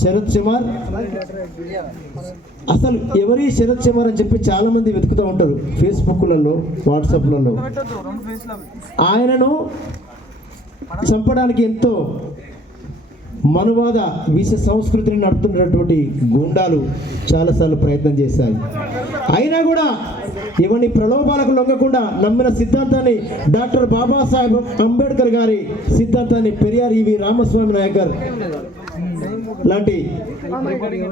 శరత్ కుమార్ అసలు ఎవరి శరత్ కుమార్ అని చెప్పి చాలా మంది వెతుకుతూ ఉంటారు ఫేస్బుక్లలో వాట్సాప్లలో. ఆయనను చంపడానికి ఎంతో మనువాద విష సంస్కృతిని నడుపుతున్నటువంటి గుండాలు చాలాసార్లు ప్రయత్నం చేశాయి. అయినా కూడా ఇవన్నీ ప్రలోభాలకు లొంగకుండా నమ్మిన సిద్ధాంతాన్ని డాక్టర్ బాబాసాహెబ్ అంబేద్కర్ గారి సిద్ధాంతాన్ని పెరియార్ ఇవి రామస్వామి నాయకర్ లాంటి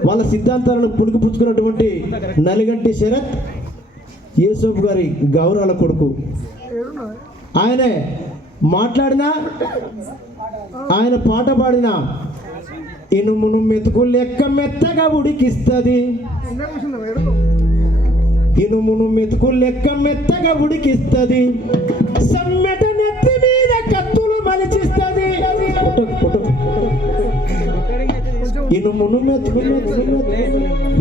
వాళ్ళ సిద్ధాంతాలను పుణుకుపుచ్చుకున్నటువంటి నలిగంటి శరత్ యేసోఫ్ గారి గౌరవాల కొడుకు. ఆయనే మాట్లాడినా ఆయన పాట పాడిన ఇనుమును మెతుకు లెక్క మెత్తగా ఉడికిస్తుంది. ఇనుమును మెతుకు లెక్క మెత్తగా ఉడికిస్తుంది. ఇనుమును మెతుకు మెతుకు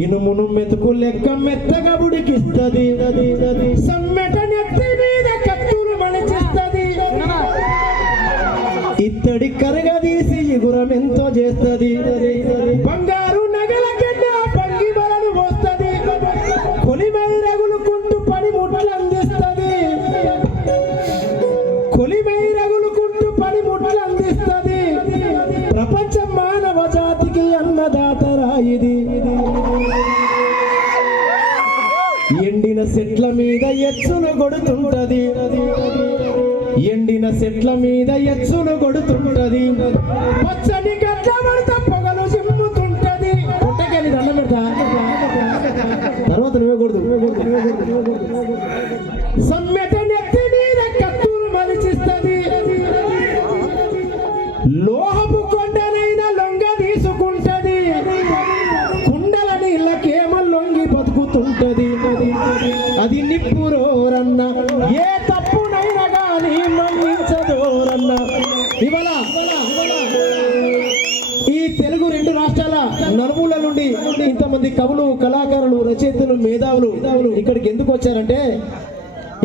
ఇనుమును మెతుకు లెక్క మెత్తగా ఉడికిస్తుంది. సమ్మెట నెత్తి మీద కత్తులు మణిచిస్తుంది. ఇత్తడి కరగదీసి ఎగురం ఎంతో చేస్తుంది. బంగారు ఎచ్చును కొడుతుంటది. ఎండిన చెట్ల మీద ఎచ్చును కొడుతుంటది. పచ్చని గడ్డ పడత పొగలు సిమ్ముతుంటది పుట్టకెళ్ళి దండం పెడతా. తర్వాత నువ్వే కొడుతు.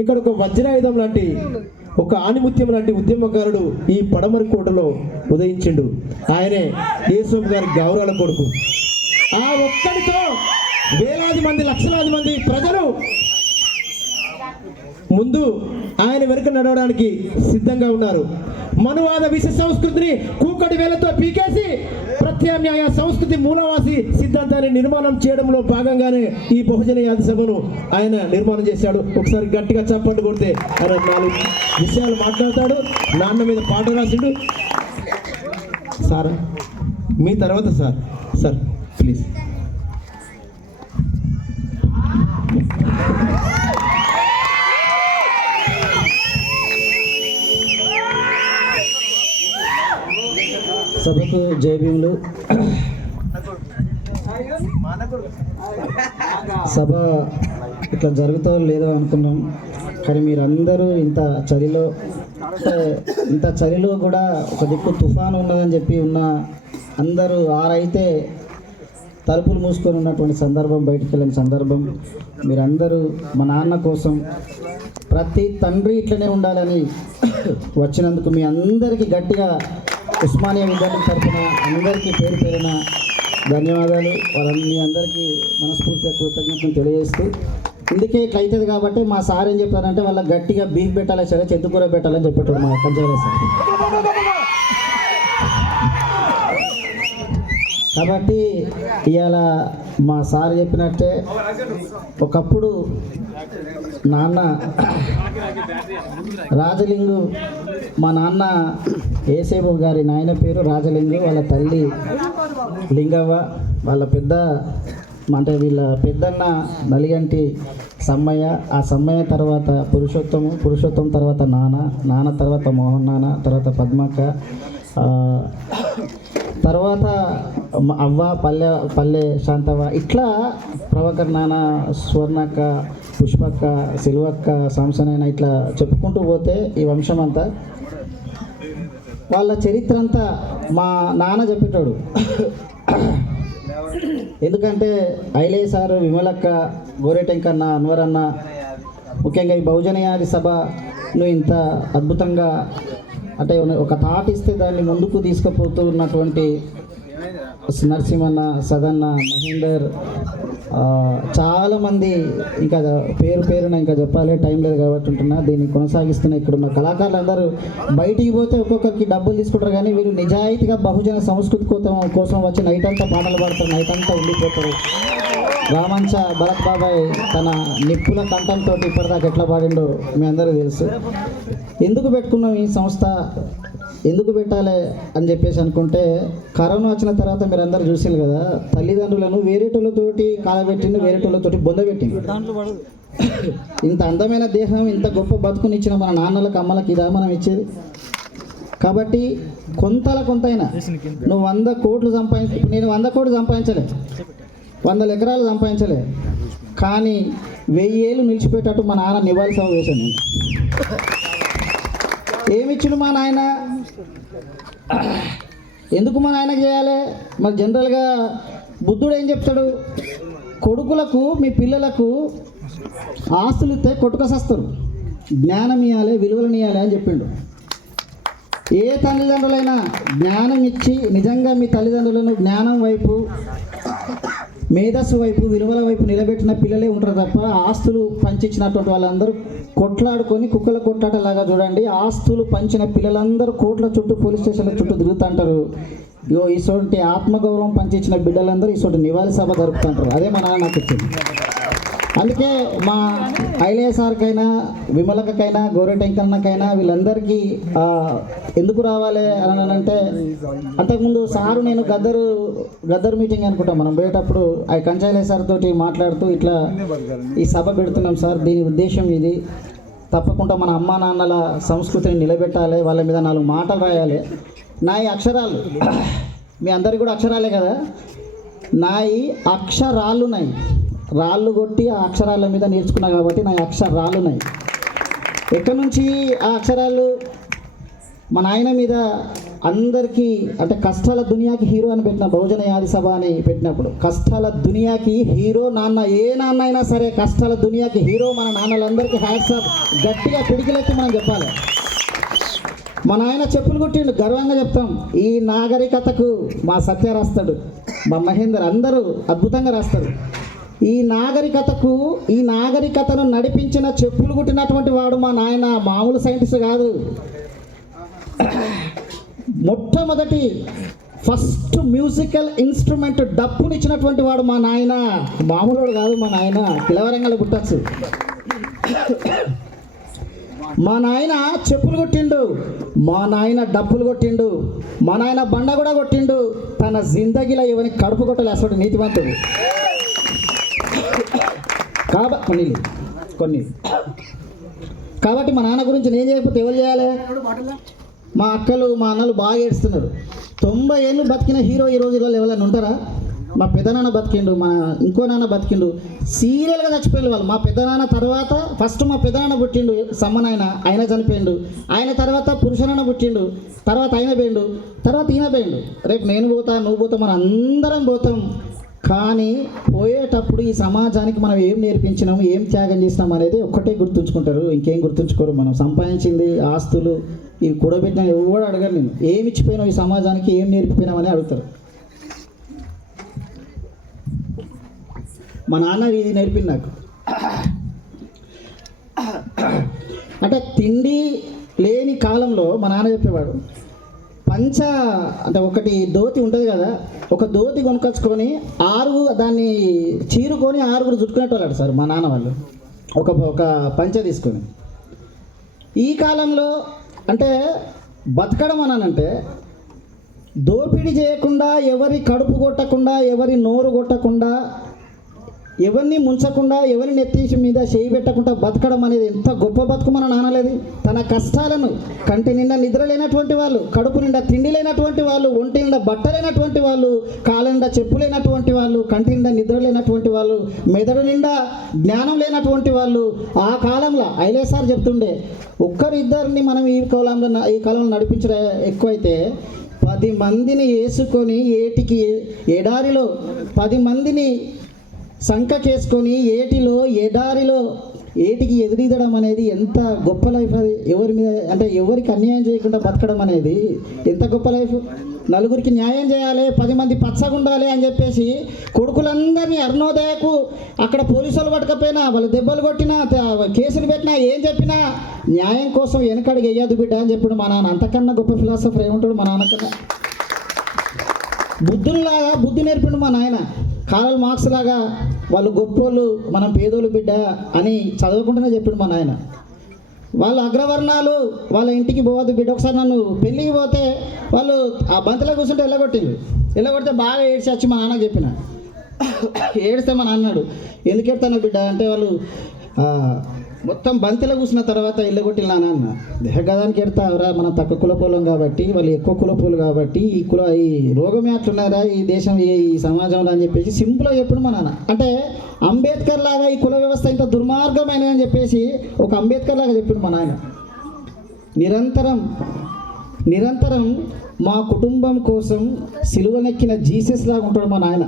ఇక్కడ ఒక వజ్రాయుధం లాంటి ఒక ఆనిముత్యం లాంటి ఉద్యమకారుడు ఈ పడమరి కోటలో ఉదయించిండు. ఆయనే యేసు గారి గౌరవాల కొడుకు. ఆ ఒక్కడితో వేలాది మంది లక్షలాది మంది ప్రజలు ముందు ఆయన వెనుక నడవడానికి సిద్ధంగా ఉన్నారు. మనువాద విష సంస్కృతిని కూకటి వేలతో పీకేసి ప్రత్యామ్నాయ సంస్కృతి మూలవాసి సిద్ధాంతాన్ని నిర్మాణం చేయడంలో భాగంగానే ఈ బహుజన యాది సభను ఆయన నిర్మాణం చేశాడు. ఒకసారి గట్టిగా చప్పట్లు కొడితే ఆయన నాలుగు విషయాలు మాట్లాడతాడు. నాన్న మీద పాట రాసిండు. సార్? మీ తర్వాత సార్. సార్ ప్లీజ్ జై భీములు సభ ఇట్లా జరుగుతో లేదో అనుకున్నాం. కానీ మీరందరూ ఇంత చలిలో ఇంత చలిలో కూడా ఒక దిక్కు తుఫాను ఉన్నదని చెప్పి ఉన్న అందరూ ఆరైతే తలుపులు మూసుకొని ఉన్నటువంటి సందర్భం బయటికి వెళ్ళిన సందర్భం. మీరందరూ మా నాన్న కోసం ప్రతి తండ్రి ఇట్లనే ఉండాలని వచ్చినందుకు మీ అందరికీ గట్టిగా ఉస్మానియా విద్యార్థుల తరఫున అందరికీ పేరు పేరున ధన్యవాదాలు. వాళ్ళ అందరికీ మనస్ఫూర్తిగా కృతజ్ఞతలు తెలియజేస్తూ ఇందుకే ఇట్లా అవుతుంది కాబట్టి మా సార్ ఏం చెప్తారంటే వాళ్ళ గట్టిగా బీఫ్ పెట్టాలి సరే చెట్టుకూర పెట్టాలని చెప్పేటప్పుడు మా పంచాయతీ సార్. కాబట్టి ఇవాళ మా సార్ చెప్పినట్టే ఒకప్పుడు నాన్న రాజలింగు మా నాన్న ఏసేబు గారి నాయన పేరు రాజలింగు వాళ్ళ తల్లి లింగవ్వ వాళ్ళ పెద్ద అంటే వీళ్ళ పెద్దన్న నలిగంటి సమ్మయ్య ఆ సమ్మయ్య తర్వాత పురుషోత్తము పురుషోత్తం తర్వాత నాన్న నాన్న తర్వాత మోహన్ నాన్న తర్వాత పద్మక్క తర్వాత అవ్వ పల్లె పల్లె శాంతవ్వ ఇట్లా ప్రభాకర్ నాన్న స్వర్ణక్క పుష్పక్క సిల్వక్క సంసనైన ఇట్లా చెప్పుకుంటూ పోతే ఈ వంశం అంతా వాళ్ళ చరిత్ర అంతా మా నాన్న చెప్పేటోడు. ఎందుకంటే ఐలే సార్ విమలక్క గోరేటెంకన్న అన్వర్ అన్న ముఖ్యంగా ఈ బహుజనయాది సభను ఇంత అద్భుతంగా అంటే ఒక థాట్ ఇస్తే దాన్ని ముందుకు తీసుకుపోతూ ఉన్నటువంటి నరసింహన్న సదన్న మహేందర్ చాలామంది ఇంకా పేరు పేరున ఇంకా చెప్పాలి టైం లేదు కాబట్టి ఉంటున్నా. దీన్ని కొనసాగిస్తున్న ఇక్కడ ఉన్న కళాకారులు అందరూ బయటికి పోతే ఒక్కొక్కరికి డబ్బులు తీసుకుంటారు కానీ వీరు నిజాయితీగా బహుజన సంస్కృతి కోసం కోసం వచ్చి నైట్ అంతా పాటలు పాడతారు నైట్ అంతా ఉండిపోతారు. రామంచ భరత్ బాబాయ్ తన నిప్పుల కంఠంతో ఇప్పటిదాకా ఎట్లా పాడిండో మీ అందరూ తెలుసు. ఎందుకు పెట్టుకున్నాం ఈ సంస్థ? ఎందుకు పెట్టాలి అని చెప్పేసి అనుకుంటే కరోనా వచ్చిన తర్వాత మీరు అందరు చూసారు కదా తల్లిదండ్రులను వేరేటోళ్ళతోటి కాలబెట్టిండు వేరేటోళ్ళతోటి బొందబెట్టిండు ఇంత అందమైన దేహం ఇంత గొప్ప బతుకునిచ్చిన మన నాన్నలకు అమ్మలకు ఇదా మనం ఇచ్చేది? కాబట్టి కొంతల కొంతైనా నువ్వు వంద కోట్లు సంపాదించ నేను వంద కోట్లు సంపాదించలే. వందల ఎకరాలు సంపాదించలే. కానీ వెయ్యి ఏళ్ళు నిలిచిపెట్టేటట్టు మా నాన్న నివాళి సభ వేశాను నేను ఏమిచ్చిండు మా నాయన? ఎందుకు మన ఆయన చేయాలి? మరి జనరల్గా బుద్ధుడు ఏం చెప్తాడు? కొడుకులకు మీ పిల్లలకు ఆస్తులు ఇస్తే కొట్టుకసస్తారు జ్ఞానం ఇవ్వాలి విలువలను ఇవ్వాలి అని చెప్పిండు. ఏ తల్లిదండ్రులైనా జ్ఞానం ఇచ్చి నిజంగా మీ తల్లిదండ్రులను జ్ఞానం వైపు మేధస్సు వైపు విలువల వైపు నిలబెట్టిన పిల్లలే ఉంటారు తప్ప ఆస్తులు పంచిచ్చినటువంటి వాళ్ళందరూ కొట్లాడుకొని కుక్కల కొట్లాటలాగా చూడండి. ఆస్తులు పంచిన పిల్లలందరూ కోట్ల చుట్టూ పోలీస్ స్టేషన్ల చుట్టూ తిరుగుతుంటారు. ఇగో ఇటువంటి ఆత్మగౌరవం పంచించిన బిడ్డలందరూ ఇటువంటి నివాళి సభ జరుపుతుంటారు. అదే మా నాన్న నాకు అందుకే మా ఐలయ్య సార్కైనా విమలకైనా గోరెటెంకన్నకైనా వీళ్ళందరికీ ఎందుకు రావాలి అని అంటే అంతకుముందు సారు నేను గద్దరు గద్దరు మీటింగ్ అనుకుంటాం మనం పోయేటప్పుడు ఆ కంచాయిలయ్య సార్ తోటి మాట్లాడుతూ ఇట్లా ఈ సభ పెడుతున్నాం సార్ దీని ఉద్దేశం ఇది. తప్పకుండా మన అమ్మా నాన్నల సంస్కృతిని నిలబెట్టాలి వాళ్ళ మీద నాలుగు మాటలు రాయాలి. నా ఈ అక్షరాలు మీ అందరికి కూడా అక్షరాలే కదా? నా ఈ అక్షరాలున్నాయి రాళ్ళు కొట్టి ఆ అక్షరాల మీద నేర్చుకున్నా కాబట్టి నా అక్షరాలు ఉన్నాయి ఎక్కడి నుంచి ఆ అక్షరాలు? మా నాయన మీద అందరికీ అంటే కష్టాల దునియాకి హీరో అని పెట్టిన బహుజన యాది సభ అని పెట్టినప్పుడు కష్టాల దునియాకి హీరో నాన్న ఏ నాన్న అయినా సరే కష్టాల దునియాకి హీరో మన నాన్నలందరికీ హ్యాట్సాప్ గట్టిగా పిడికిలెత్తి మనం చెప్పాలి. మా నాయన చెప్పులు కొట్టిండు గర్వంగా చెప్తాం. ఈ నాగరికతకు మా సత్య రాస్తాడు మా మహేందర్ అందరూ అద్భుతంగా రాస్తారు. ఈ నాగరికతకు ఈ నాగరికతను నడిపించిన చెప్పులు కుట్టినటువంటి వాడు మా నాయన మామూలు సైంటిస్ట్ కాదు. మొట్టమొదటి ఫస్ట్ మ్యూజికల్ ఇన్స్ట్రుమెంట్ డప్పునిచ్చినటువంటి వాడు మా నాయన. మామూలు వాడు కాదు మా నాయన పిలవరంగలు పుట్టచ్చు మా నాయన చెప్పులు కొట్టిండు మా నాయన డప్పులు కొట్టిండు మా నాయన బండ కూడా కొట్టిండు. తన జిందగీలో ఇవన్నీ కడుపు కొట్టలే అసలు నీతివంతుడు కాబ కొన్ని. కొన్ని. కాబట్టి మా నాన్న గురించి నేను చేయకపోతే ఎవరు చేయాలి? మా అక్కలు మా అన్నలు బాగా ఏడుస్తున్నారు. తొంభై ఏళ్ళు బతికిన హీరో ఈ రోజులలో ఎవరైనా ఉంటారా? మా పెదనాన్న బతికిండు మా ఇంకో నాన్న బతికిండు. సీరియల్గా చచ్చిపోయారు వాళ్ళు. మా పెదనాన్న తర్వాత ఫస్ట్ మా పెదనాన్న పుట్టిండు సమ్మనాయన ఆయన చనిపోయిండు. ఆయన తర్వాత పురుషనాన్న పుట్టిండు తర్వాత ఆయన పోయిండు తర్వాత ఈయన పోయిండు. రేపు నేను పోతా నువ్వు పోతా మనం అందరం పోతాం. కానీ పోయేటప్పుడు ఈ సమాజానికి మనం ఏం నేర్పించినాము ఏం త్యాగం చేసినాం అనేది ఒక్కటే గుర్తుంచుకుంటారు. ఇంకేం గుర్తుంచుకోరు. మనం సంపాదించింది ఆస్తులు ఇవి కూడబెట్టిన ఎవడు అడగరు నేను ఏమి ఇచ్చిపోయినావు ఈ సమాజానికి ఏం నేర్పిపోయినామని అడుగుతారు. మా నాన్న ఇది నేర్పింది నాకు. అంటే తిండి లేని కాలంలో మా నాన్న చెప్పేవాడు పంచ అంటే ఒకటి దోతి ఉంటుంది కదా ఒక దోతి కొనుకొచ్చుకొని ఆరుగు దాన్ని చీరుకొని ఆరుగురు చుట్టుకునేటోళ్ళాడు సార్ మా నాన్న వాళ్ళు. ఒక ఒక పంచ తీసుకొని. ఈ కాలంలో అంటే బతకడం అనంటే దోపిడీ చేయకుండా ఎవరి కడుపు కొట్టకుండా ఎవరి నోరు కొట్టకుండా ఎవరిని ముంచకుండా ఎవరిని నెత్తీసి మీద చేయి పెట్టకుండా బతకడం అనేది ఎంత గొప్ప బతుకు మన నానలేదు తన కష్టాలను కంటి నిండా నిద్ర లేనటువంటి వాళ్ళు కడుపు నిండా తిండి లేనటువంటి వాళ్ళు ఒంటి నిండా బట్ట లేనటువంటి వాళ్ళు కాళ్ళ నిండా చెప్పు లేనటువంటి వాళ్ళు కంటి నిండా నిద్ర లేనటువంటి వాళ్ళు మెదడు నిండా జ్ఞానం లేనటువంటి వాళ్ళు ఆ కాలంలో ఐలే సార్ చెప్తుండే ఒక్కరు ఇద్దరిని మనం ఈ కాలంలో ఈ కాలంలో నడిపించడం ఎక్కువైతే పది మందిని వేసుకొని ఏటికి ఎడారిలో పది మందిని సంకకేసుకొని ఏటిలో ఎడారిలో ఏటికి ఎదురీదడం అనేది ఎంత గొప్ప లైఫ్ అది? ఎవరి మీద అంటే ఎవరికి అన్యాయం చేయకుండా బతకడం అనేది ఎంత గొప్ప లైఫ్? నలుగురికి న్యాయం చేయాలి పది మంది పచ్చగా ఉండాలి అని చెప్పేసి కొడుకులందరినీ అరుణోదయకు అక్కడ పోలీసులు పట్టకపోయినా వాళ్ళు దెబ్బలు కొట్టినా కేసులు పెట్టినా ఏం చెప్పినా న్యాయం కోసం వెనకడికి వెయ్యద్దు బిడ్డ అని చెప్పాడు మా నాన్న. అంతకన్నా గొప్ప ఫిలాసఫర్ ఏముంటాడు మా నాన్న కదా బుద్ధుల్లాగా బుద్ధి నేర్పిండు మా నాయన. కారల్ మార్క్స్ లాగా వాళ్ళు గొప్పోళ్ళు మనం పేదోళ్ళు బిడ్డ అని చదవకుండానే చెప్పిండు మా నాయన. వాళ్ళ అగ్రవర్ణాలు వాళ్ళ ఇంటికి పోవద్దు బిడ్డ. ఒకసారి నన్ను పెళ్ళికి పోతే వాళ్ళు ఆ బంతిలో కూర్చుంటే వెళ్ళగొట్టింది వెళ్ళగొడితే బాగా ఏడ్చి వచ్చి మా నాన్న చెప్పిన. ఏడిస్తే మా నాన్నడు ఎందుకు ఎడతాను బిడ్డ? అంటే వాళ్ళు మొత్తం బంతిలో కూసిన తర్వాత ఇల్లగొట్టిన నాన్న అన్న. దేహగదానికి ఎడతావురా మనం తక్కువ కులపోలం కాబట్టి వాళ్ళు ఎక్కువ కులపోలు కాబట్టి ఈ కుల ఈ రోగమే అట్లున్నారా ఈ దేశం ఈ సమాజంలో అని చెప్పేసి సింపుల్గా చెప్పడు మా నాన్న. అంటే అంబేద్కర్ లాగా ఈ కుల వ్యవస్థ ఇంత దుర్మార్గమైన అని చెప్పేసి ఒక అంబేద్కర్ లాగా చెప్పాడు మా నాయన. నిరంతరం నిరంతరం మా కుటుంబం కోసం సిలువనెక్కిన జీసస్ లాగా ఉంటాడు మా నాయన.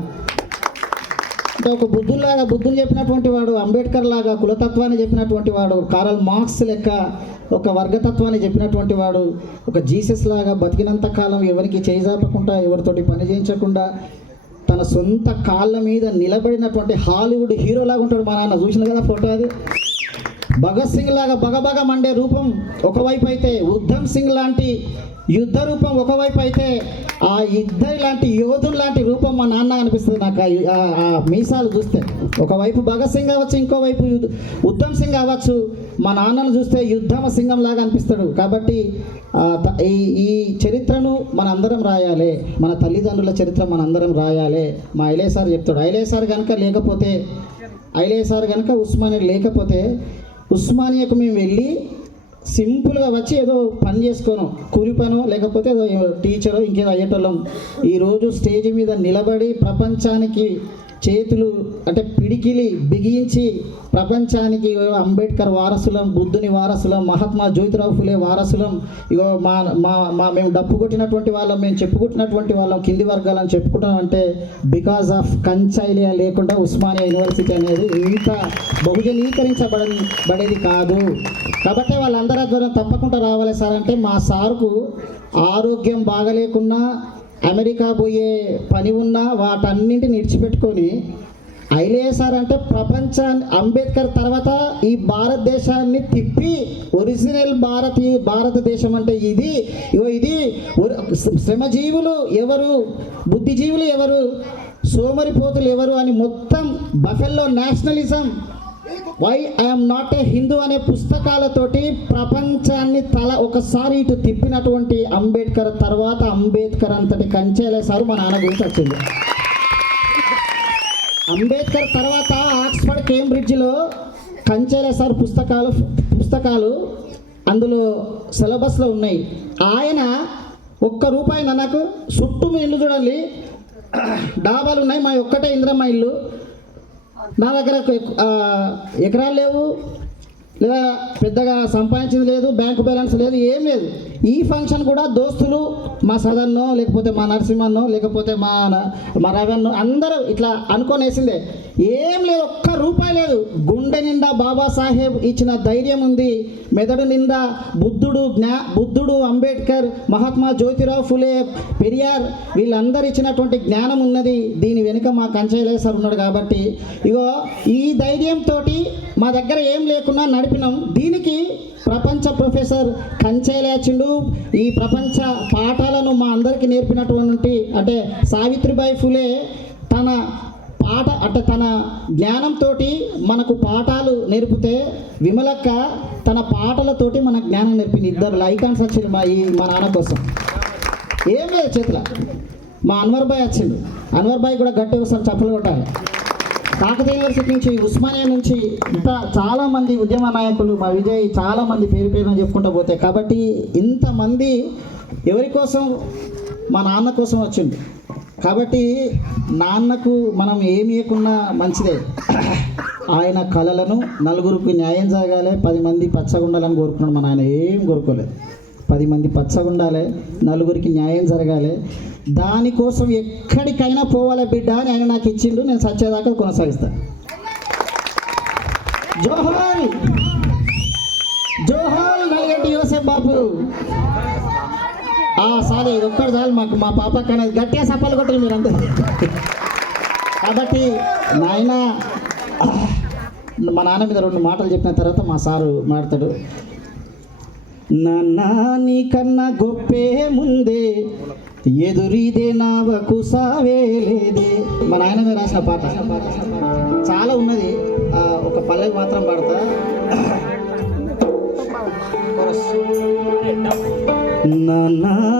ఒక బుద్ధుల్లాగా బుద్ధులు చెప్పినటువంటి వాడు అంబేద్కర్ లాగా కులతత్వాన్ని చెప్పినటువంటి వాడు కారల్ మార్క్స్ లెక్క ఒక వర్గతత్వాన్ని చెప్పినటువంటి వాడు ఒక జీసస్ లాగా బతికినంత కాలం ఎవరికి చేజాపకుండా ఎవరితోటి పని చేయించకుండా తన సొంత కాళ్ళ మీద నిలబడినటువంటి హాలీవుడ్ హీరోలాగా ఉంటాడు. మా నాన్న చూసిన కదా ఫోటో అది? భగత్ సింగ్ లాగా బగబగ మండే రూపం ఒకవైపు అయితే ఉద్ధమ్ సింగ్ లాంటి యుద్ధ రూపం ఒకవైపు అయితే ఆ ఇద్దరి లాంటి యోధులు లాంటి రూపం మా నాన్న అనిపిస్తుంది నాకు. ఆ- మీసాలు చూస్తే. ఒకవైపు భగత్ సింగ్ అవ్వచ్చు ఇంకోవైపు ఉత్తమ్ సింగ్ అవ్వచ్చు మా నాన్నను చూస్తే యుద్ధమ సింగం లాగా అనిపిస్తాడు. కాబట్టి ఈ ఈ చరిత్రను మన అందరం రాయాలి. మన తల్లిదండ్రుల చరిత్ర మన అందరం రాయాలి. మా ఐలే సార్ చెప్తాడు. ఐలే సార్ కనుక లేకపోతే ఐలే సార్ కనుక ఉస్మానియా లేకపోతే ఉస్మానియాకు మేము వెళ్ళి సింపుల్గా వచ్చి ఏదో పని చేసుకోను. కూలి పను లేకపోతే ఏదో టీచరో ఇంకేదో అయ్యేటోళ్ళం. ఈరోజు స్టేజ్ మీద నిలబడి ప్రపంచానికి చేతులు అంటే పిడికిలి బిగించి ప్రపంచానికి అంబేద్కర్ వారసులం బుద్ధుని వారసులం మహాత్మా జ్యోతిరావు ఫులే వారసులం. ఇగో మా మా మా మేము డప్పు కొట్టినటువంటి వాళ్ళం మేము చెప్పుకుంటున్నటువంటి వాళ్ళం కింది వర్గాలని చెప్పుకుంటున్నాం అంటే బికాస్ ఆఫ్ కంచైలియా లేకుండా ఉస్మానియా యూనివర్సిటీ అనేది ఇంత బహుజనీకరించబడని బడేది కాదు. కాబట్టి వాళ్ళందరి ద్వారా తప్పకుండా రావాలి సార్. అంటే మా సార్కు ఆరోగ్యం బాగలేకున్నా అమెరికా పోయే పని ఉన్నా వాటన్నింటిని విడిచిపెట్టుకొని ఐలేసార్ అంటే ప్రపంచాన్ని అంబేద్కర్ తర్వాత ఈ భారతదేశాన్ని తిప్పి ఒరిజినల్ భారతీ భారతదేశం అంటే ఇది. ఇగో ఇది శ్రమజీవులు ఎవరు బుద్ధిజీవులు ఎవరు సోమరిపోతులు ఎవరు అని మొత్తం buffalo nationalism. Why I'm not a Hindu అనే పుస్తకాలతోటి ప్రపంచాన్ని తల ఒకసారి ఇటు తిప్పినటువంటి అంబేద్కర్ తర్వాత అంబేద్కర్ అంతటి కంచేలేసారు మా నాన్న గురించి వచ్చింది. అంబేద్కర్ తర్వాత ఆక్స్ఫర్డ్ కేంబ్రిడ్జ్లో కంచేలేసారు పుస్తకాలు పుస్తకాలు అందులో సిలబస్లో ఉన్నాయి. ఆయన ఒక్క రూపాయి నాకు చుట్టూ మీ ఇల్లు చూడండి. డాబాలు ఉన్నాయి మా ఒక్కటే ఇంద్రమ్మ ఇల్లు. నా దగ్గర ఎకరాలు లేవు. లేదా పెద్దగా సంపాదించింది లేదు బ్యాంకు బ్యాలెన్స్ లేదు ఏం లేదు. ఈ ఫంక్షన్ కూడా దోస్తులు మా సదన్నో లేకపోతే మా నరసింహన్నో లేకపోతే మా న- మా రవన్నో అందరూ ఇట్లా అనుకోనేసిందే. ఏం లేదు ఒక్క రూపాయి లేదు. గుండె నిండా బాబాసాహెబ్ ఇచ్చిన ధైర్యం ఉంది. మెదడు నిండా బుద్ధుడు జ్ఞా బుద్ధుడు అంబేద్కర్ మహాత్మా జ్యోతిరావు ఫులే పెరియార్ వీళ్ళందరూ ఇచ్చినటువంటి జ్ఞానం ఉన్నది. దీని వెనుక మా కంచైలేసర్ ఉన్నాడు కాబట్టి ఇగో ఈ ధైర్యంతో మా దగ్గర ఏం లేకున్నా నడిపినాం. దీనికి ప్రపంచ ప్రొఫెసర్ కంచేలేచుడు ఈ ప్రపంచ పాఠాలను మా అందరికీ నేర్పినటువంటి అంటే సావిత్రిబాయి ఫులే తన పాట అంటే తన జ్ఞానంతో మనకు పాఠాలు నేర్పితే విమలక్క తన పాటలతోటి మన జ్ఞానం నేర్పింది. ఇద్దరు లైకాన్స్ వచ్చింది మా ఈ మా నాన్న కోసం. ఏం లేదు చేతుల. మా అన్వర్ బాయ్ వచ్చిండు. అన్వర్ బాయ్ కూడా గట్టి ఒకసారి చప్పలు కొట్టాలి. కాకతీయ యూనివర్సిటీ నుంచి ఉస్మానియా నుంచి ఇంకా చాలామంది ఉద్యమ నాయకులు మా విజయ్ చాలామంది పేరు పేరున చెప్పుకుంటూ పోతే కాబట్టి ఇంతమంది ఎవరి కోసం? మా నాన్న కోసం వచ్చిండు. కాబట్టి నాన్నకు మనం ఏమి ఇవ్వకున్నా మంచిదే. ఆయన కళలను నలుగురికి న్యాయం జరగాలి పది మంది పచ్చగుండాలని కోరుకున్నాడు మా నాన్న ఏం కోరుకోలేదు. పది మంది పచ్చగా ఉండాలి నలుగురికి న్యాయం జరగాలి. దానికోసం ఎక్కడికైనా పోవాల బిడ్డ అని ఆయన నాకు ఇచ్చిండు నేను సచ్చేదాకా కొనసాగిస్తాను జోహార్! జోహార్ నల్గంటి యువసేఫ్ బాబు సారీ ఇది ఒక్కటి చాలు మాకు మా పాప కన్నా గట్టిగా చెప్పాలి కొట్టారు మీరు అందరూ కాబట్టి నాయన మా నాన్న మీద రెండు మాటలు చెప్పిన తర్వాత మా సారు మాడతాడు నా నాని కన్నా గొప్పే ముందే ఎదురిదే నావకు సావేలేదే మన నాయన మీద రాసిన పాట. చాలా ఉన్నది. ఒక పల్లవి మాత్రం పాడతా. నా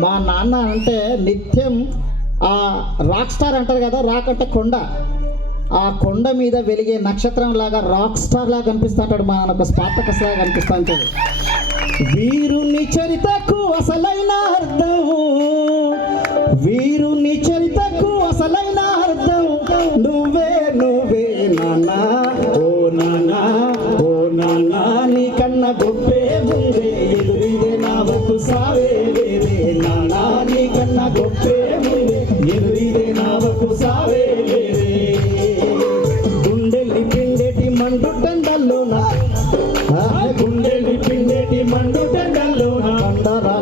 మా నాన్న అంటే నిత్యం ఆ రాక్ స్టార్ అంటారు కదా రాక్ అంటే కొండ. ఆ కొండ మీద వెలిగే నక్షత్రం లాగా రాక్ స్టార్ లాగా కనిపిస్తూ అంటాడు మా నాన్న స్పార్టకస్ లాగా కనిపిస్తూ ఉంటాడు వీరుని చరితకు అసలైన అర్థము వీరుని చరి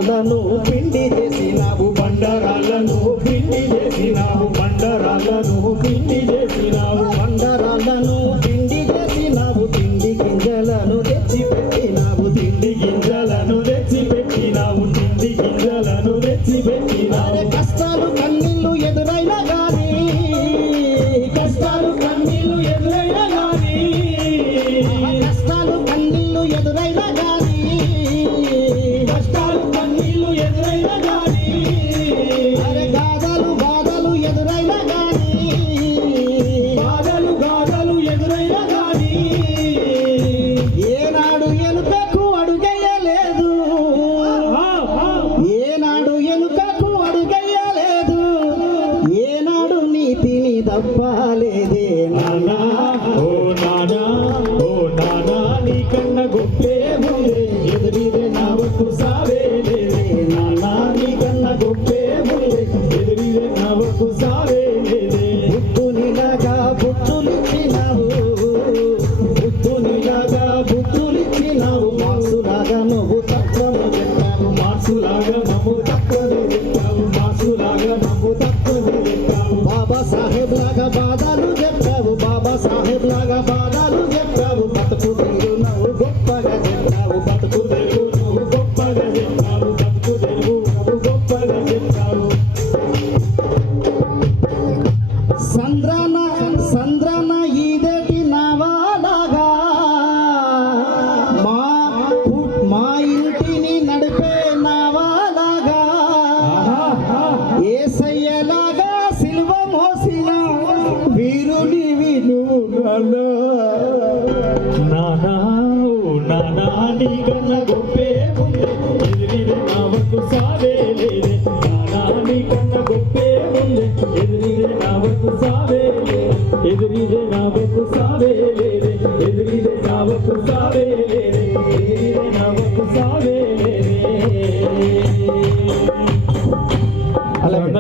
నన్ను పిండితే su larga ah,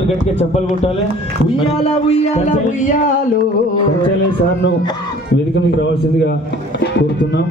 గట్టిగా చెప్పలు కొట్టాలి ఉయ్యాల ఉయ్యాల ఉయ్యాల సార్ను వేదిక మీకు రావాల్సిందిగా కోరుతున్నాం.